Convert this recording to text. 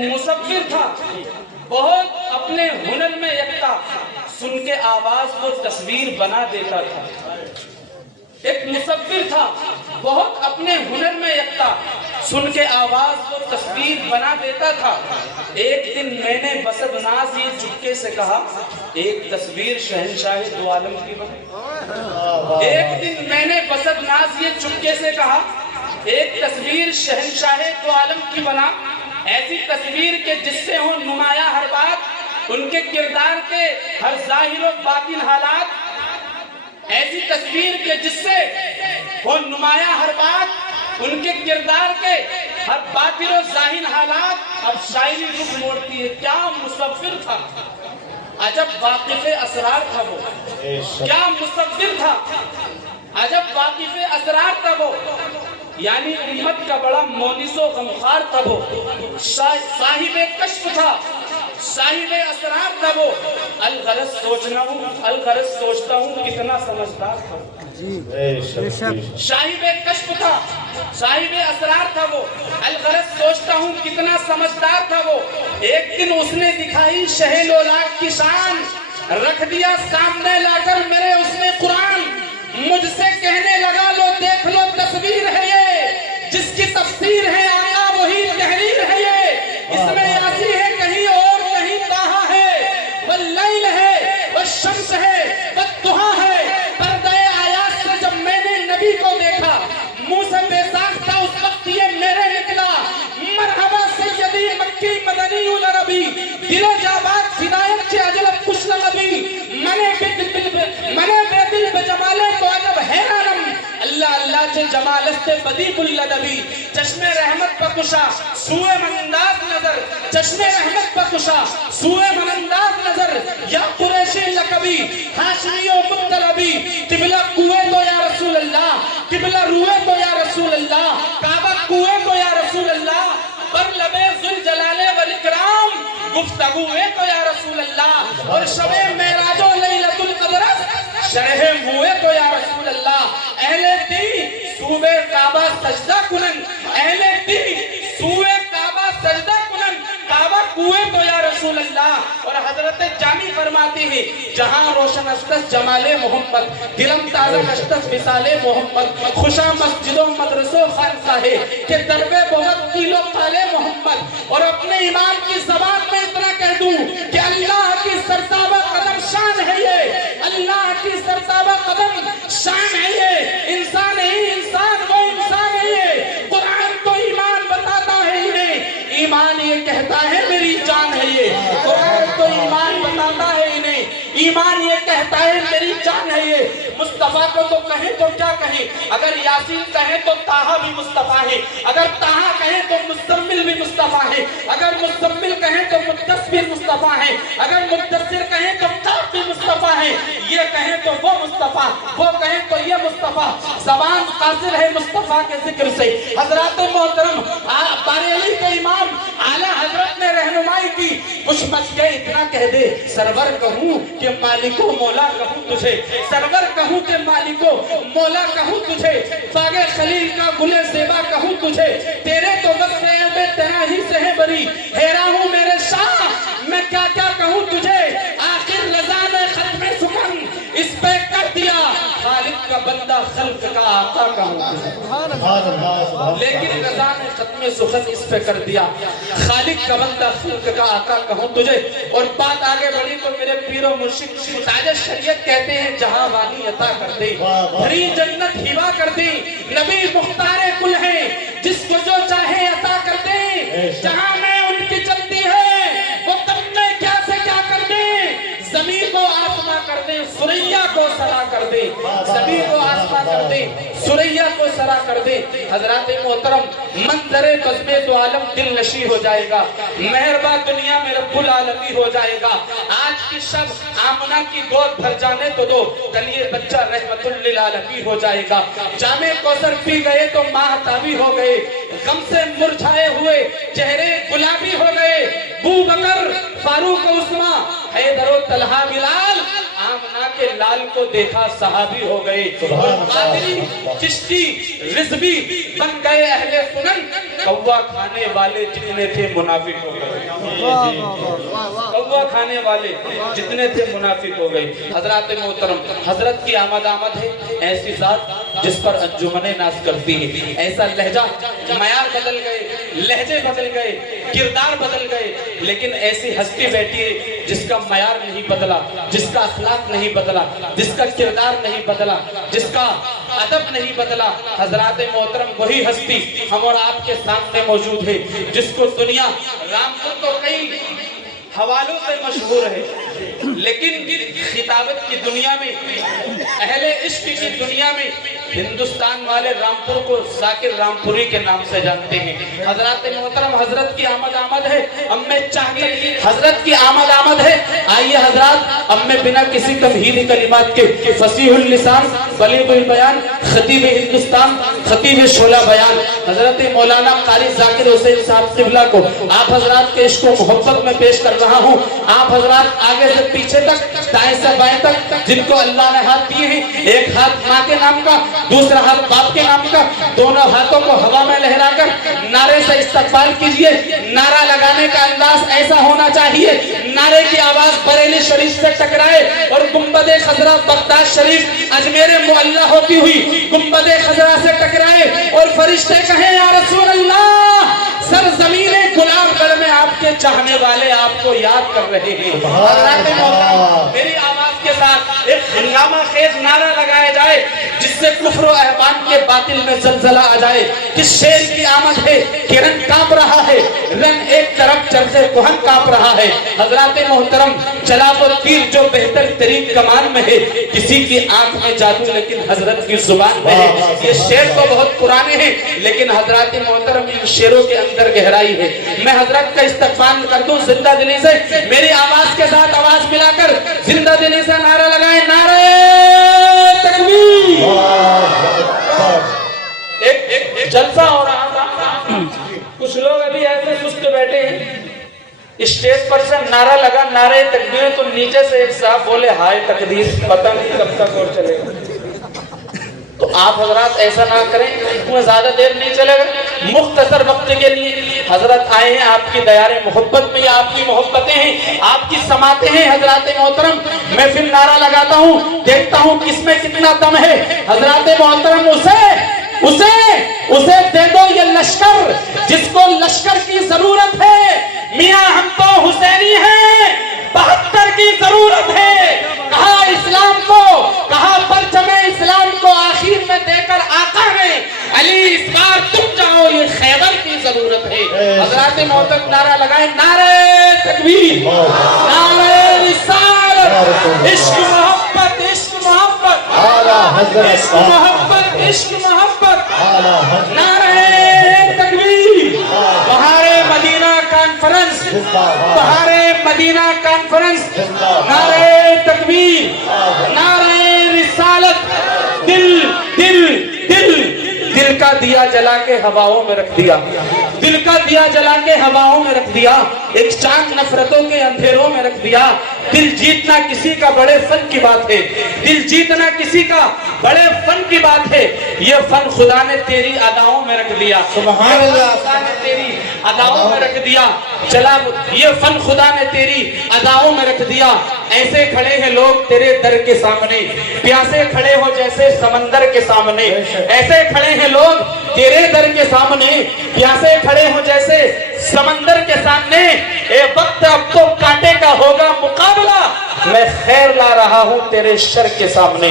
مصور تھا بہت اپنے ہنر میں یکتا، سن کے آواز کو تصویر بنا دیتا تھا۔ ایک مصور تھا بہت اپنے ہنر میں یکتا، سن کے آواز کو تصویر بنا دیتا تھا۔ ایک دن میں نے بسد ناز یہ چپکے سے کہا، ایک تصویر شہنشاہ دو عالم کی بنا۔ ایک دن میں نے بسد ناز یہ چپکے سے کہا، ایک تصویر شہنشاہ دو عالم کی بنا۔ ایسی تصویر کے جس سے ہو نمایاں ہر بات، ان کے کردار کے ہر ظاہر و باطن حالات۔ ایسی تصویر کے جس سے ہو نمایاں ہر بات، ان کے کردار کے ہر باطن و ظاہر حالات۔ اب شاعری رخ موڑتی ہے، کیا مصور تھا، عجب واقف اسرار تھا وہ، کیا مصور تھا، عجب واقف اسرار تھا وہ، یعنی امت کا بڑا مونس و غمخوار تھا وہ، صاحب کشف تھا، صاحب اسرار تھا وہ۔ الغرض سوچتا ہوں کتنا سمجھدار تھا، صاحب کشف تھا، صاحب اسرار تھا وہ۔ الغرض سوچتا ہوں کتنا سمجھدار تھا وہ۔ ایک دن اس نے دکھائی شہ لولاک کی شان، رکھ دیا سامنے لا کر میرے اس نے قرآن۔ مجھ سے کہنے لگا لو دیکھ لو تصویر ہے یہ، جس کی تفسیر ہے آقا وہی تحریر ہے یہ۔ اس میں یاسی ہے کہیں اور کہیں طٰہٰ ہے، واللیل ہے والشمس ہے والضحیٰ ہے۔ پردہ آیات سے جب میں نے نبی کو دیکھا، منہ سے بے ساختہ اس وقت یہ میرے نکلا، مرحبا سیدی مکی مدنی العربی، دل و جابات فدایت کے اجلب کچھ لغبی، منے بے دل بجمالے تو عجب حیرانم، اللہ اللہ چے جمال است بدیب اللدبی۔ چشم رحمت بکشا سوئے من انداز نظر، چشم رحمت بکشا سوئے من انداز نظر، یا قریشی لقبی ہاشمی و مطلبی، قبلہ کوئے تو یا رسول اللہ، قبلہ روئے تو یا رسول اللہ، کعبہ کوئے تو یا رسول اللہ، پر لبے ذوالجلال والاکرام گفتگوئے تو یا رسول اللہ، اور شب معراج و لیلۃ القدر شرح ہوئے تو یا رسول اللہ۔ اہل دی سوئے کعبہ سجدہ کنن، اہل دی سوئے کعبہ سجدہ کنن، کعبہ کوئے تو یا رسول اللہ۔ اور حضرت جامی فرماتی ہیں، جہاں روشن استس جمال محمد، دلم تازہ اشتس مثال محمد، خوشا مسجد و مدرسوں خانقاہ کہ دربے بہت کیلو پالے محمد۔ اور اپنے امام کی زبان میں اتنا کہہ دوں کہ اللہ کی سرتابہ قدم شان ہے یہ، اللہ کی سرتابہ قدم شان ہے یہ، انسان ہی انسان وہ انسان ہے یہ۔ قرآن تو ایمان بتاتا ہے انہیں، ایمان یہ کہتا ہے میری جان ہے یہ۔ قرآن تو ایمان بتاتا ہے انہیں، ایمان یہ کہتا ہے میری جان ہے یہ۔ مصطفیٰ کو تو کہیں تو کیا کہیں، اگر یاسین کہیں تو طٰہٰ بھی مصطفیٰ ہے، اگر طٰہٰ کہیں تو مزمل بھی مصطفیٰ ہے، اگر مزمل کہیں تو مدثر مصطفیٰ ہے، اگر مدثر کہیں تو کاف بھی مصطفیٰ ہے۔ یہ کہیں تو وہ مصطفیٰ، وہ کہیں تو یہ مصطفیٰ، زبان قاصر ہے مصطفیٰ کے ذکر سے۔ حضرات محترم بریلوی کے امام اعلیٰ حضرت نے رہنمائی کی، کچھ مت کے اتنا کہہ دے، سرور کہوں کہ مالک و مولا کہوں تجھے، سرور کہوں کہ مالک و مولا کہوں تجھے، باغ خلیل کا گل زیبا کہوں تجھے، تیرے تو وصف عیب تیرا ہی سے ہے بری، حیران ہوں میرے شاہ میں کیا کیا کہوں تجھے۔ آخر رضا نے ختم سخن اس پہ کر دیا، خالق کا بندہ خلق کا آقا کہوں تجھے، لیکن رضا نے ختم سخن اس پہ کر دیا، خالق کا بندہ خلق کا آقا کہوں تجھے۔ اور بات آگے بڑھی تو میرے پیر و مرشد تاج شریعت کہتے ہیں، جہاں وانی عطا کر دے، بھری جنت ہبا کر دے، نبی مختار کل ہے، جس کو جو چاہے عطا کر دے، جہاں میں ان کی چلتی ہے وہ تب میں کیا سے کیا کر دے، زمین کو آسمان کر دے، سریا کو سرا کر دے، زمین کو آسمان کر دے، سریا کو سرا کر دے۔ حضرات محترم منظر قصبے دو عالم دل نشی ہو جائے گا، مہرباں دنیا میں رب العالمی ہو جائے گا۔ آج کی شب آمنہ کی گود بھر جانے تو دو، کل یہ بچہ رحمت للعالمین ہو جائے گا۔ جام کوثر پی گئے تو ماہتابی ہو گئے، غم سے مرجھائے ہوئے چہرے گلابی ہو گئے، بو بکر فاروق عثمان حیدر و طلحہ بلال آمنہ کے لال کو دیکھا صحابی ہو گئے، قادری چشتی رضوی بن گئے اہل سنن، کوا کھانے والے جتنے تھے منافق ہو گئے، کوا کھانے والے جتنے تھے منافق ہو گئے۔ حضرات محترم، حضرت کی آمد ہے، ایسی ذات جس پر انجمنیں ناز کرتی ہے، ایسا لہجہ، معیار بدل گئے، لہجے بدل گئے، کردار بدل گئے، لیکن ایسی ہستی بیٹھی ہے جس کا معیار نہیں بدلا، جس کا اخلاق نہیں بدلا، جس کا کردار نہیں بدلا، جس کا ادب نہیں بدلا۔ حضرات محترم، وہی ہستی ہم اور آپ کے سامنے موجود ہے، جس کو دنیا، رامپور تو کئی حوالوں سے مشہور ہے، لیکن خطابت کی دنیا میں، اہل عشق کی دنیا میں ہندوستان والے رامپور کو ذاکر رامپوری کے نام سے جانتے ہیں۔ حضرات محترم، حضرت کی آمد ہے، اب میں چاہیے حضرت کی آمد ہے، آئیے حضرات، اب میں بنا کسی تمہیدی کلمات کے فصیح اللسان، بلیغ البیان، خطیب ہندوستان، خطیب شعلہ بیان حضرت مولانا قاری ذاکر حسین صاحب قبلہ کو آپ حضرات کے عشق و محبت میں پیش کر رہا ہوں۔ آپ حضرات آگے سے پیچھے تک، دائیں سے بائیں تک، جن کو اللہ نے ہاتھ دیے ہیں، ایک ہاتھ ماں کے نام کا، دوسرا ہاتھ باپ کے نام کا، دونوں ہاتھوں کو ہوا میں لہرا کر نعرے سے استقبال کیجئے۔ نعرہ لگانے کا انداز ایسا ہونا چاہیے، نعرے کی آواز بریلی شریف سے ٹکرائے اور گنبد خضرا بغداد شریف اجمیر معلیٰ ہوتی ہوئی گنبد خضرا سے ٹکرائے اور فرشتے کہیں یا رسول اللہ، سرزمین گلاب گڑھ میں آپ کے چاہنے والے آپ کو یاد کر رہے ہیں۔ حضرات محترم، میری آواز کے ساتھ ایک ہنگامہ خیز نعرہ لگایا جائے جس سے کفر و احبان کے باطل میں زلزلہ آ جائے۔ کس شیر کی آمد ہے کہ رن کانپ رہا ہے، رن ایک طرف چرخے کوہن کانپ رہا ہے۔ حضرات محترم، چلا وہ تیر جو بہتر ترین کمان میں ہے، کسی کی آنکھ میں جادو لیکن حضرت کی زبان میں ہے۔ یہ شیر تو بہت پرانے ہیں، لیکن حضرات محترم ان شیروں کے اندر گہرائی ہے۔ میں حضرت کا استقبال کر دوں زندہ دلی سے، میری آواز کے ساتھ آواز ملا کر زندہ دلی سے نعرہ لگائیں، نعرہ تکبیر۔ ایک جلسہ ہو رہا تھا، کچھ لوگ ابھی ایسے سست بیٹھے ہیں، اسٹیج پر سے نعرہ لگا نعرہ تکبیر، تو نیچے سے ایک صاحب بولے ہائے تقدیر، پتہ نہیں کب تک اور چلے گا۔ تو آپ حضرات ایسا نہ کریں، میں زیادہ دیر نہیں چلے گا، مختصر وقت کے لیے حضرت آئے ہیں آپ کی دیار محبت میں، آپ کی محبتیں ہیں، آپ کی سماعتیں ہیں۔ حضرات محترم، میں پھر نعرہ لگاتا ہوں، دیکھتا ہوں کس میں کتنا دم ہے۔ حضرات محترم، اسے دے دو یہ لشکر جس کو لشکر کی ضرورت ہے، میاں ہم تو حسینی ہیں، 72 کی ضرورت ہے۔ کہا اسلام کو، کہا پرچم اسلام کو آخر میں دے کر آقا ہے، علی اس بار تم جاؤ، یہ خیبر کی ضرورت ہے۔ حضرات محترم، نعرہ لگائیں، نعرہ تکبیر، نعرہ رسالت، عشق محبت، عشق محبت، عشق محبت، عشق محبت، نعرہ تکبیر۔ بہار مدینہ کانفرنس، بہار مدینہ کانفرنس، نعرہ تکبیر، نعرہ رسالت۔ دل دل دل دل کا دیا جلا کے ہواؤں میں رکھ دیا، دل کا دیا جلا کے ہواؤں میں رکھ دیا، ایک چاند نفرتوں کے اندھیروں میں رکھ دیا۔ دل جیتنا کسی کا بڑے فن کی بات ہے، دل جیتنا کسی کا بڑے فن کی بات ہے، یہ فن خدا نے تیری اداؤں میں رکھ دیا، سبحان اللہ، خدا نے تیری اداؤں میں رکھ دیا، چلا یہ فن خدا نے تیری اداؤں میں رکھ دیا۔ ایسے کھڑے ہیں لوگ تیرے در کے سامنے، پیاسے کھڑے ہو جیسے سمندر کے سامنے، ایسے کھڑے ہیں لوگ تیرے در کے سامنے، پیاسے کھڑے ہو جیسے سمندر کے سامنے۔ اے وقت اب تو کانٹے کا ہوگا مقابلہ، میں خیر لا رہا ہوں تیرے شر کے سامنے۔